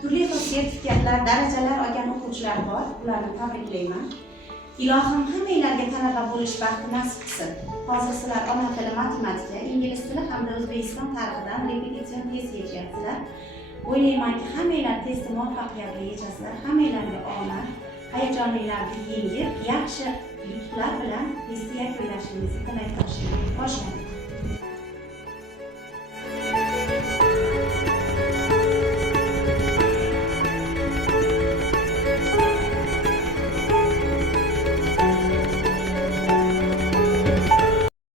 turli xil sertifikatlar, darajalar olgan o'quvchilar bor. Ularni tabriklayman. Ilohim hammanglarga talaba bo'lish baxti nasib qilsin. Hozir sizlar ona tili, matematika, ingliz tili hamda O'zbekiston tarixidan repetision test yechyapsizlar. O'ylaymanki, hammanglar testni muvaffaqiyatli yechasizlar. Hammanglarga omad, hayajoninglarni yengib, yaxshi yutuqlar bilan testni yakunlashingizni tilakdoshim. Boshlaymiz.